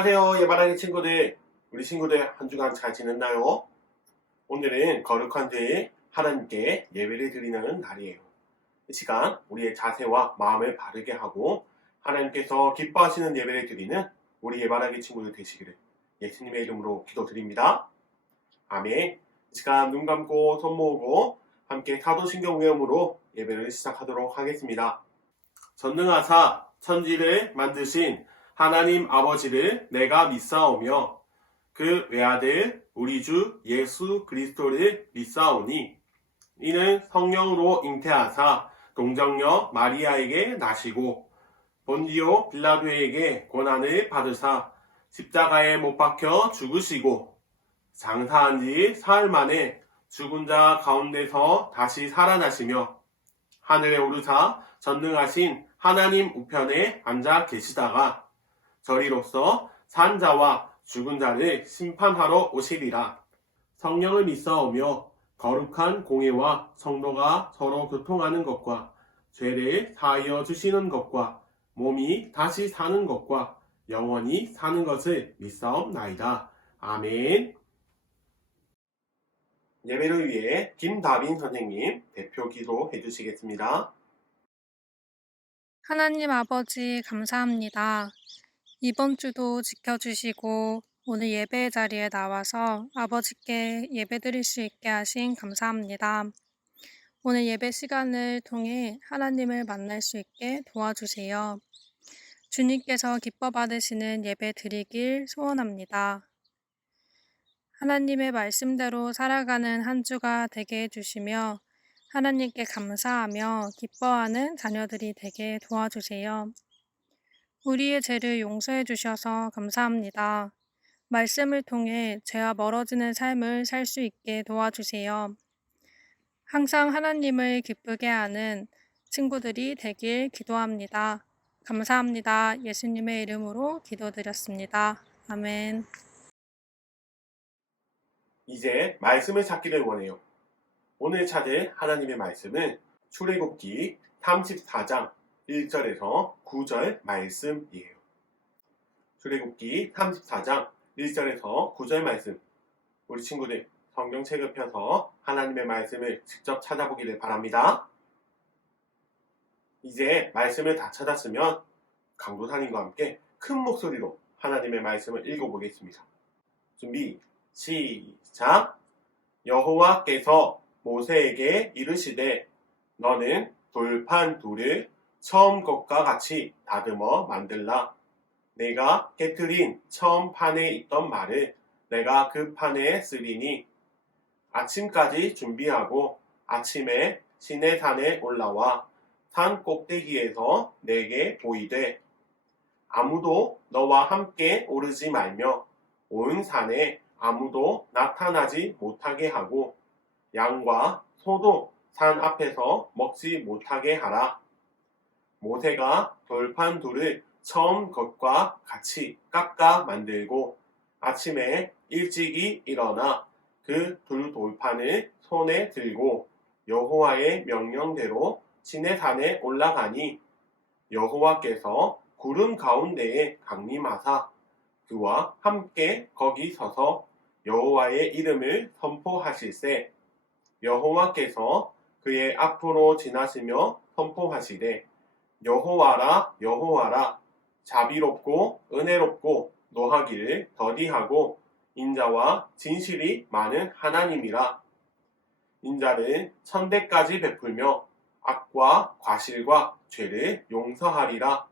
안녕하세요, 예바라기 친구들. 우리 친구들 한 주간 잘 지냈나요? 오늘은 거룩한 주일 하나님께 예배를 드리는 날이에요. 이 시간 우리의 자세와 마음을 바르게 하고 하나님께서 기뻐하시는 예배를 드리는 우리 예바라기 친구들 되시기를 예수님의 이름으로 기도드립니다. 아멘. 이 시간 눈 감고 손 모으고 함께 사도신경 외음으로 예배를 시작하도록 하겠습니다. 전능하사 천지를 만드신 하나님 아버지를 내가 믿사오며 그 외아들 우리 주 예수 그리스도를 믿사오니 이는 성령으로 잉태하사 동정녀 마리아에게 나시고 본디오 빌라도에게 고난을 받으사 십자가에 못 박혀 죽으시고 장사한 지 사흘 만에 죽은 자 가운데서 다시 살아나시며 하늘에 오르사 전능하신 하나님 우편에 앉아 계시다가 저리로서 산 자와 죽은 자를 심판하러 오시리라. 성령을 믿사오며 거룩한 공예와 성도가 서로 교통하는 것과 죄를 사하여 주시는 것과 몸이 다시 사는 것과 영원히 사는 것을 믿사옵나이다. 아멘. 예배를 위해 김다빈 선생님 대표 기도해 주시겠습니다. 하나님 아버지 감사합니다. 이번 주도 지켜주시고 오늘 예배의 자리에 나와서 아버지께 예배드릴 수 있게 하신 감사합니다. 오늘 예배 시간을 통해 하나님을 만날 수 있게 도와주세요. 주님께서 기뻐 받으시는 예배 드리길 소원합니다. 하나님의 말씀대로 살아가는 한 주가 되게 해주시며 하나님께 감사하며 기뻐하는 자녀들이 되게 도와주세요. 우리의 죄를 용서해 주셔서 감사합니다. 말씀을 통해 죄와 멀어지는 삶을 살 수 있게 도와주세요. 항상 하나님을 기쁘게 하는 친구들이 되길 기도합니다. 감사합니다. 예수님의 이름으로 기도드렸습니다. 아멘. 이제 말씀을 찾기를 원해요. 오늘 찾을 하나님의 말씀은 출애굽기 34장 1절에서 9절 말씀이에요. 출애굽기 34장 1절에서 9절 말씀. 우리 친구들 성경책을 펴서 하나님의 말씀을 직접 찾아보기를 바랍니다. 이제 말씀을 다 찾았으면 강도사님과 함께 큰 목소리로 하나님의 말씀을 읽어보겠습니다. 준비, 시작! 여호와께서 모세에게 이르시되 너는 돌판 둘을 처음 것과 같이 다듬어 만들라. 내가 깨트린 처음 판에 있던 말을 내가 그 판에 쓰리니 아침까지 준비하고 아침에 시내산에 올라와 산 꼭대기에서 내게 보이되 아무도 너와 함께 오르지 말며 온 산에 아무도 나타나지 못하게 하고 양과 소도 산 앞에서 먹지 못하게 하라. 모세가 돌판 둘을 처음 것과 같이 깎아 만들고 아침에 일찍이 일어나 그 둘 돌판을 손에 들고 여호와의 명령대로 시내산에 올라가니 여호와께서 구름 가운데에 강림하사 그와 함께 거기 서서 여호와의 이름을 선포하실세 여호와께서 그의 앞으로 지나시며 선포하시되 여호와라 여호와라 자비롭고 은혜롭고 노하기를 더디하고 인자와 진실이 많은 하나님이라. 인자를 천대까지 베풀며 악과 과실과 죄를 용서하리라.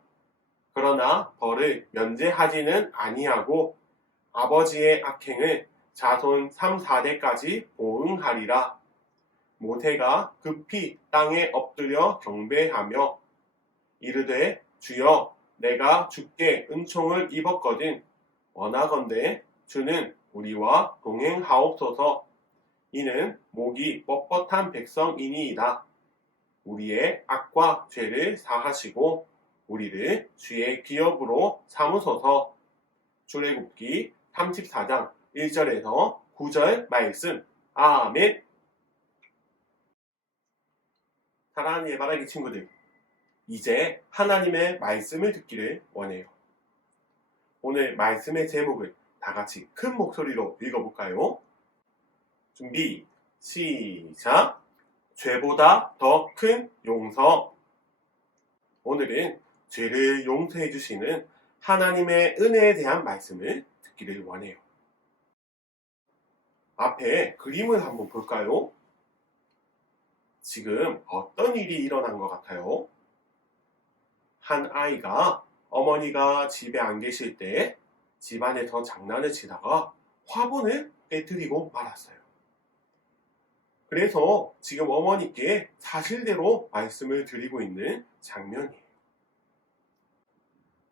그러나 벌을 면제하지는 아니하고 아버지의 악행을 자손 3, 4대까지 보응하리라. 모세가 급히 땅에 엎드려 경배하며 이르되 주여 내가 주께 은총을 입었거든 원하건대 주는 우리와 동행하옵소서. 이는 목이 뻣뻣한 백성이니이다. 우리의 악과 죄를 사하시고 우리를 주의 기업으로 삼으소서. 출애굽기 34장 1절에서 9절 말씀. 아멘. 사랑하는 예바라기 친구들, 이제 하나님의 말씀을 듣기를 원해요. 오늘 말씀의 제목을 다 같이 큰 목소리로 읽어볼까요? 준비, 시작! 죄보다 더 큰 용서. 오늘은 죄를 용서해 주시는 하나님의 은혜에 대한 말씀을 듣기를 원해요. 앞에 그림을 한번 볼까요? 지금 어떤 일이 일어난 것 같아요? 한 아이가 어머니가 집에 안 계실 때 집안에서 장난을 치다가 화분을 깨뜨리고 말았어요. 그래서 지금 어머니께 사실대로 말씀을 드리고 있는 장면이에요.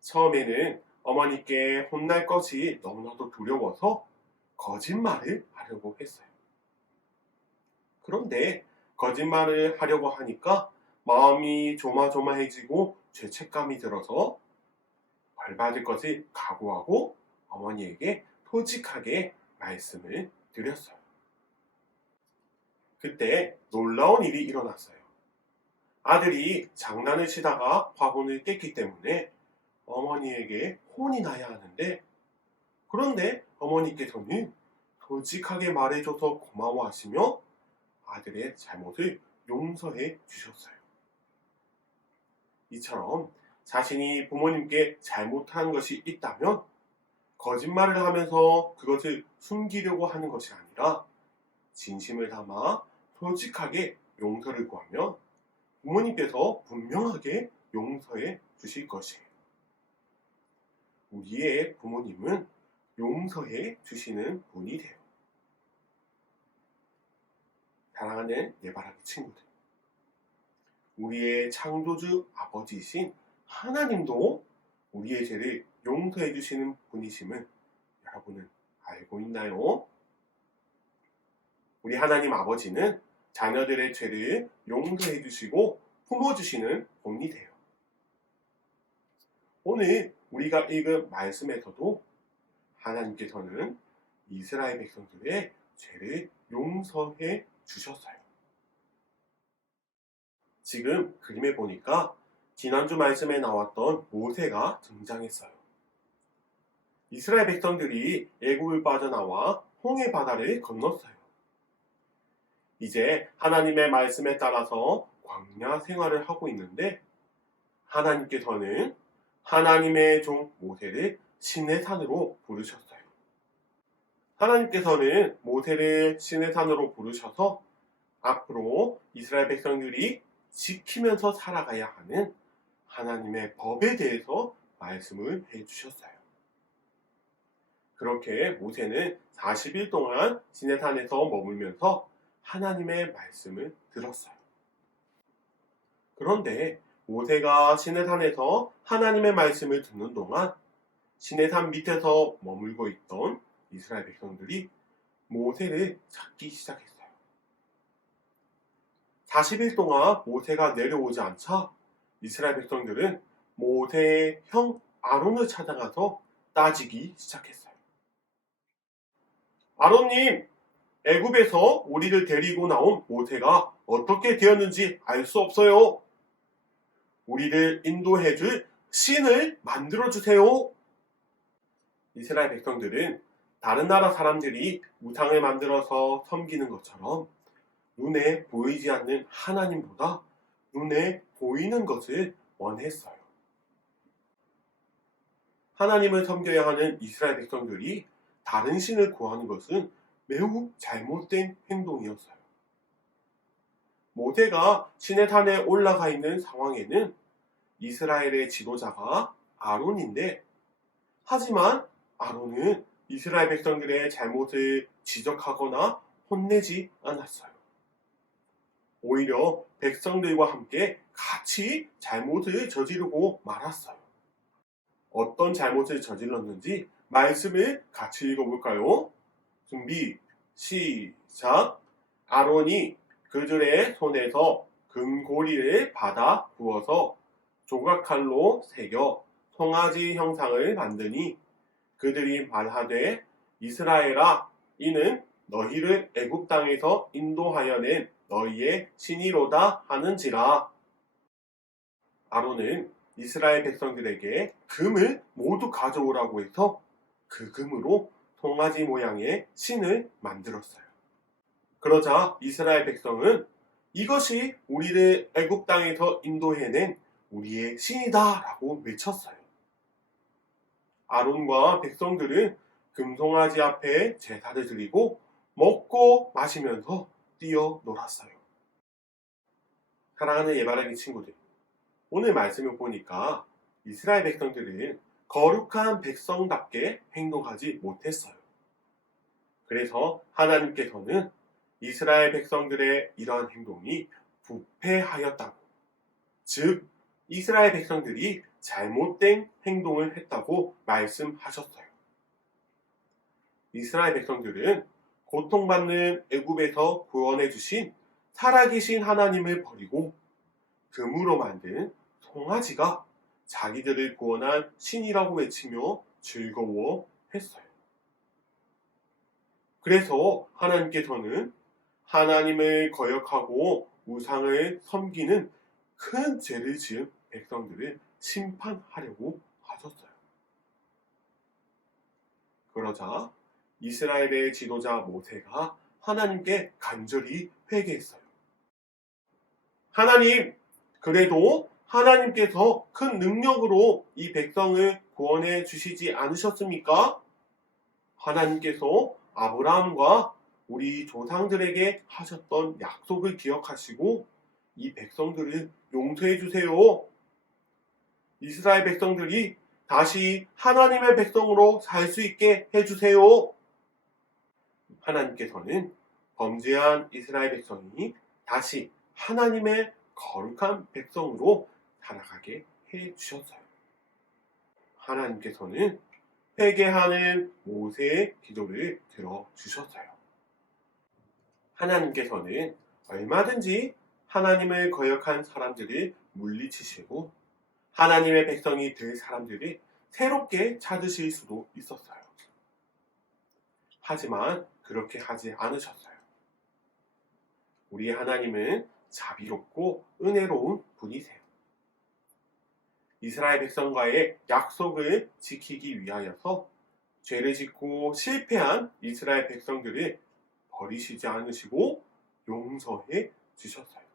처음에는 어머니께 혼날 것이 너무나도 두려워서 거짓말을 하려고 했어요. 그런데 거짓말을 하려고 하니까 마음이 조마조마해지고 죄책감이 들어서 벌받을 것을 각오하고 어머니에게 솔직하게 말씀을 드렸어요. 그때 놀라운 일이 일어났어요. 아들이 장난을 치다가 화분을 깼기 때문에 어머니에게 혼이 나야 하는데, 그런데 어머니께서는 솔직하게 말해줘서 고마워하시며 아들의 잘못을 용서해 주셨어요. 이처럼 자신이 부모님께 잘못한 것이 있다면 거짓말을 하면서 그것을 숨기려고 하는 것이 아니라 진심을 담아 솔직하게 용서를 구하면 부모님께서 분명하게 용서해 주실 것이에요. 우리의 부모님은 용서해 주시는 분이 돼요. 사랑하는 예바라기 친구들, 우리의 창조주 아버지이신 하나님도 우리의 죄를 용서해 주시는 분이심을 여러분은 알고 있나요? 우리 하나님 아버지는 자녀들의 죄를 용서해 주시고 품어주시는 분이 돼요. 오늘 우리가 읽은 말씀에서도 하나님께서는 이스라엘 백성들의 죄를 용서해 주셨어요. 지금 그림에 보니까 지난주 말씀에 나왔던 모세가 등장했어요. 이스라엘 백성들이 애굽을 빠져나와 홍해 바다를 건넜어요. 이제 하나님의 말씀에 따라서 광야 생활을 하고 있는데, 하나님께서는 하나님의 종 모세를 시내산으로 부르셨어요. 하나님께서는 모세를 시내산으로 부르셔서 앞으로 이스라엘 백성들이 지키면서 살아가야 하는 하나님의 법에 대해서 말씀을 해주셨어요. 그렇게 모세는 40일 동안 시내산에서 머물면서 하나님의 말씀을 들었어요. 그런데 모세가 시내산에서 하나님의 말씀을 듣는 동안 시내산 밑에서 머물고 있던 이스라엘 백성들이 모세를 찾기 시작했어요. 40일 동안 모세가 내려오지 않자 이스라엘 백성들은 모세의 형 아론을 찾아가서 따지기 시작했어요. 아론님, 애굽에서 우리를 데리고 나온 모세가 어떻게 되었는지 알 수 없어요. 우리를 인도해줄 신을 만들어주세요. 이스라엘 백성들은 다른 나라 사람들이 우상을 만들어서 섬기는 것처럼 눈에 보이지 않는 하나님보다 눈에 보이는 것을 원했어요. 하나님을 섬겨야 하는 이스라엘 백성들이 다른 신을 구하는 것은 매우 잘못된 행동이었어요. 모세가 시내산에 올라가 있는 상황에는 이스라엘의 지도자가 아론인데, 하지만 아론은 이스라엘 백성들의 잘못을 지적하거나 혼내지 않았어요. 오히려 백성들과 함께 같이 잘못을 저지르고 말았어요. 어떤 잘못을 저질렀는지 말씀을 같이 읽어볼까요? 준비, 시작! 아론이 그들의 손에서 금고리를 받아 부어서 조각칼로 새겨 송아지 형상을 만드니 그들이 말하되 이스라엘아, 이는 너희를 애굽 땅에서 인도하여 낸 너희의 신이로다 하는지라. 아론은 이스라엘 백성들에게 금을 모두 가져오라고 해서 그 금으로 송아지 모양의 신을 만들었어요. 그러자 이스라엘 백성은 이것이 우리를 애굽 땅에서 인도해낸 우리의 신이다 라고 외쳤어요. 아론과 백성들은 금송아지 앞에 제사를 드리고 먹고 마시면서 뛰어놀았어요. 사랑하는 예바라기 친구들, 오늘 말씀을 보니까 이스라엘 백성들은 거룩한 백성답게 행동하지 못했어요. 그래서 하나님께서는 이스라엘 백성들의 이러한 행동이 부패하였다고, 즉 이스라엘 백성들이 잘못된 행동을 했다고 말씀하셨어요. 이스라엘 백성들은 고통받는 애굽에서 구원해 주신 살아계신 하나님을 버리고 금으로 만든 송아지가 자기들을 구원한 신이라고 외치며 즐거워했어요. 그래서 하나님께서는 하나님을 거역하고 우상을 섬기는 큰 죄를 지은 백성들을 심판하려고 하셨어요. 그러자 이스라엘의 지도자 모세가 하나님께 간절히 회개했어요. 하나님, 그래도 하나님께서 큰 능력으로 이 백성을 구원해 주시지 않으셨습니까? 하나님께서 아브라함과 우리 조상들에게 하셨던 약속을 기억하시고 이 백성들을 용서해 주세요. 이스라엘 백성들이 다시 하나님의 백성으로 살 수 있게 해주세요. 하나님께서는 범죄한 이스라엘 백성이 다시 하나님의 거룩한 백성으로 살아가게 해주셨어요. 하나님께서는 회개하는 모세의 기도를 들어주셨어요. 하나님께서는 얼마든지 하나님을 거역한 사람들을 물리치시고 하나님의 백성이 될 사람들을 새롭게 찾으실 수도 있었어요. 하지만 그렇게 하지 않으셨어요. 우리 하나님은 자비롭고 은혜로운 분이세요. 이스라엘 백성과의 약속을 지키기 위하여서 죄를 짓고 실패한 이스라엘 백성들을 버리시지 않으시고 용서해 주셨어요.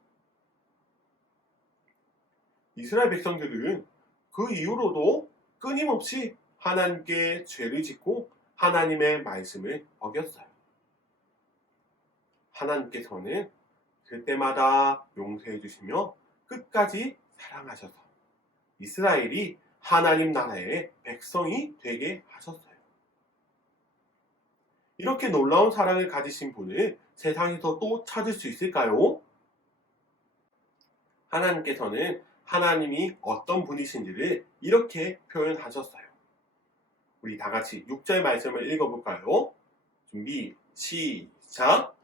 이스라엘 백성들은 그 이후로도 끊임없이 하나님께 죄를 짓고 하나님의 말씀을 어겼어요. 하나님께서는 그때마다 용서해 주시며 끝까지 사랑하셔서 이스라엘이 하나님 나라의 백성이 되게 하셨어요. 이렇게 놀라운 사랑을 가지신 분을 세상에서 또 찾을 수 있을까요? 하나님께서는 하나님이 어떤 분이신지를 이렇게 표현하셨어요. 우리 다 같이 6절 말씀을 읽어볼까요? 준비, 시작!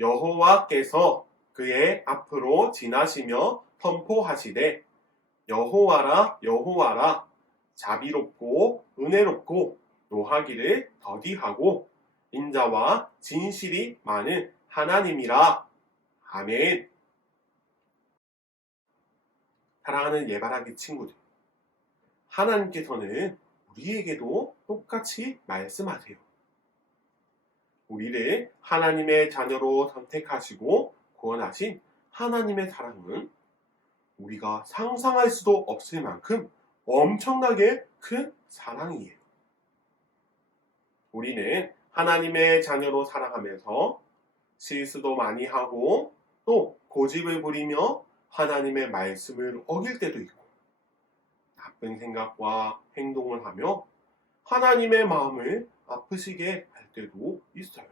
여호와께서 그의 앞으로 지나시며 선포하시되 여호와라 여호와라 자비롭고 은혜롭고 노하기를 더디하고 인자와 진실이 많은 하나님이라. 아멘. 사랑하는 예바라기 친구들, 하나님께서는 우리에게도 똑같이 말씀하세요. 우리를 하나님의 자녀로 선택하시고 구원하신 하나님의 사랑은 우리가 상상할 수도 없을 만큼 엄청나게 큰 사랑이에요. 우리는 하나님의 자녀로 살아가면서 실수도 많이 하고 또 고집을 부리며 하나님의 말씀을 어길 때도 있고 나쁜 생각과 행동을 하며 하나님의 마음을 아프시게 할 때도 있어요.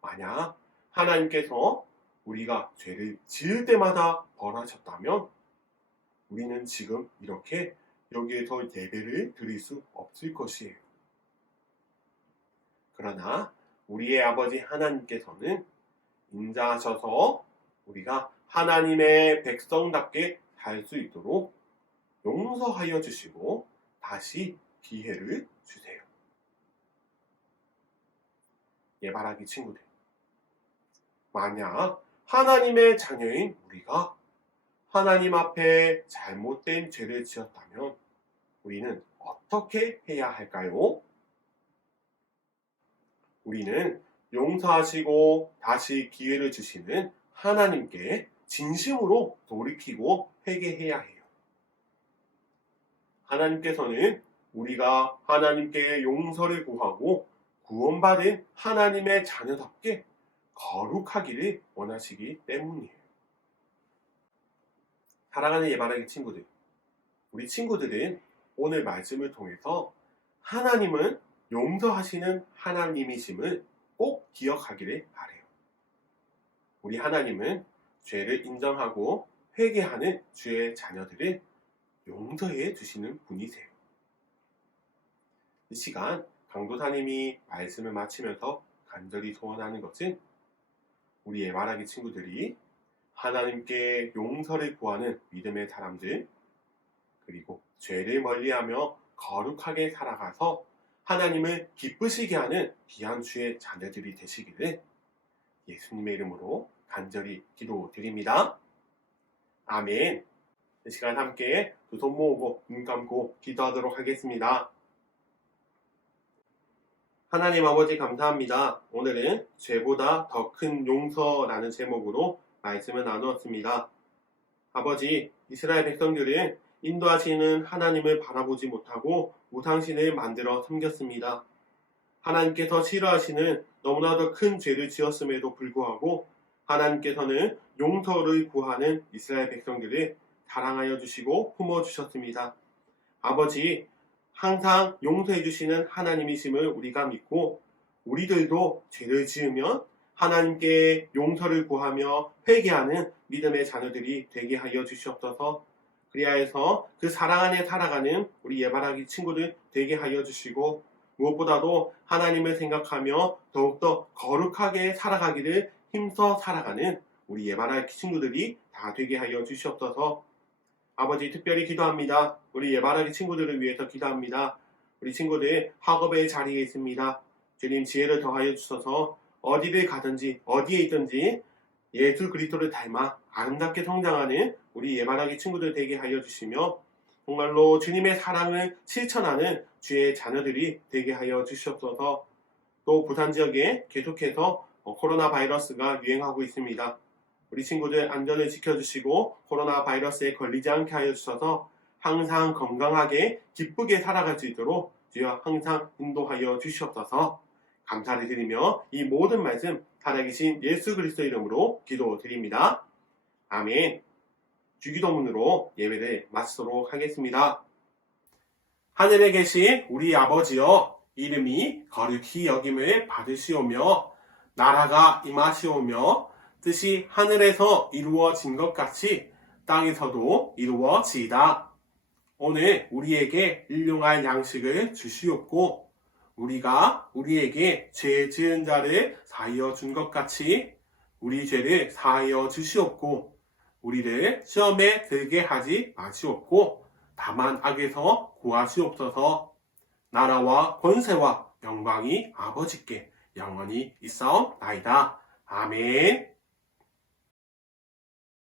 만약 하나님께서 우리가 죄를 지을 때마다 벌하셨다면 우리는 지금 이렇게 여기에서 예배를 드릴 수 없을 것이에요. 그러나 우리의 아버지 하나님께서는 인자하셔서 우리가 하나님의 백성답게 살 수 있도록 용서하여 주시고 다시 기회를 주세요. 예바라기 친구들, 만약 하나님의 자녀인 우리가 하나님 앞에 잘못된 죄를 지었다면 우리는 어떻게 해야 할까요? 우리는 용서하시고 다시 기회를 주시는 하나님께 진심으로 돌이키고 회개해야 해요. 하나님께서는 우리가 하나님께 용서를 구하고 구원받은 하나님의 자녀답게 거룩하기를 원하시기 때문이에요. 사랑하는 예바라기 친구들, 우리 친구들은 오늘 말씀을 통해서 하나님은 용서하시는 하나님이심을 꼭 기억하기를 바래요. 우리 하나님은 죄를 인정하고 회개하는 주의 자녀들을 용서해 주시는 분이세요. 이 시간 강도사님이 말씀을 마치면서 간절히 소원하는 것은 우리 예바라기 친구들이 하나님께 용서를 구하는 믿음의 사람들, 그리고 죄를 멀리하며 거룩하게 살아가서 하나님을 기쁘시게 하는 귀한 주의 자녀들이 되시기를 예수님의 이름으로 간절히 기도드립니다. 아멘. 이 시간 함께 두 손 모으고 눈 감고 기도하도록 하겠습니다. 하나님 아버지 감사합니다. 오늘은 죄보다 더 큰 용서라는 제목으로 말씀을 나누었습니다. 아버지, 이스라엘 백성들은 인도하시는 하나님을 바라보지 못하고 우상신을 만들어 섬겼습니다. 하나님께서 싫어하시는 너무나도 큰 죄를 지었음에도 불구하고 하나님께서는 용서를 구하는 이스라엘 백성들을 사랑하여 주시고 품어주셨습니다. 아버지, 항상 용서해 주시는 하나님이심을 우리가 믿고 우리들도 죄를 지으면 하나님께 용서를 구하며 회개하는 믿음의 자녀들이 되게 하여 주시옵소서. 그리하여서 그 사랑 안에 살아가는 우리 예바라기 친구들 되게 하여 주시고 무엇보다도 하나님을 생각하며 더욱더 거룩하게 살아가기를 힘써 살아가는 우리 예바라기 친구들이 다 되게 하여 주시옵소서. 아버지, 특별히 기도합니다. 우리 예바라기 친구들을 위해서 기도합니다. 우리 친구들 학업의 자리에 있습니다. 주님 지혜를 더하여 주셔서 어디를 가든지 어디에 있든지 예수 그리스도를 닮아 아름답게 성장하는 우리 예바라기 친구들 되게 하여 주시며 정말로 주님의 사랑을 실천하는 주의 자녀들이 되게 하여 주시옵소서. 또 부산 지역에 계속해서 코로나 바이러스가 유행하고 있습니다. 우리 친구들 안전을 지켜주시고 코로나 바이러스에 걸리지 않게 하여 주셔서 항상 건강하게 기쁘게 살아갈 수 있도록 주여 항상 인도하여 주시옵소서. 감사를 드리며 이 모든 말씀 살아계신 예수 그리스도 이름으로 기도드립니다. 아멘. 주기도문으로 예배를 마치도록 하겠습니다. 하늘에 계신 우리 아버지여, 이름이 거룩히 여김을 받으시오며 나라가 임하시오며 뜻이 하늘에서 이루어진 것 같이 땅에서도 이루어지이다. 오늘 우리에게 일용할 양식을 주시옵고 우리가 우리에게 죄 지은 자를 사하여 준 것 같이 우리 죄를 사하여 주시옵고 우리를 시험에 들게 하지 마시옵고 다만 악에서 구하시옵소서. 나라와 권세와 영광이 아버지께 영원히 있사옵나이다. 아멘.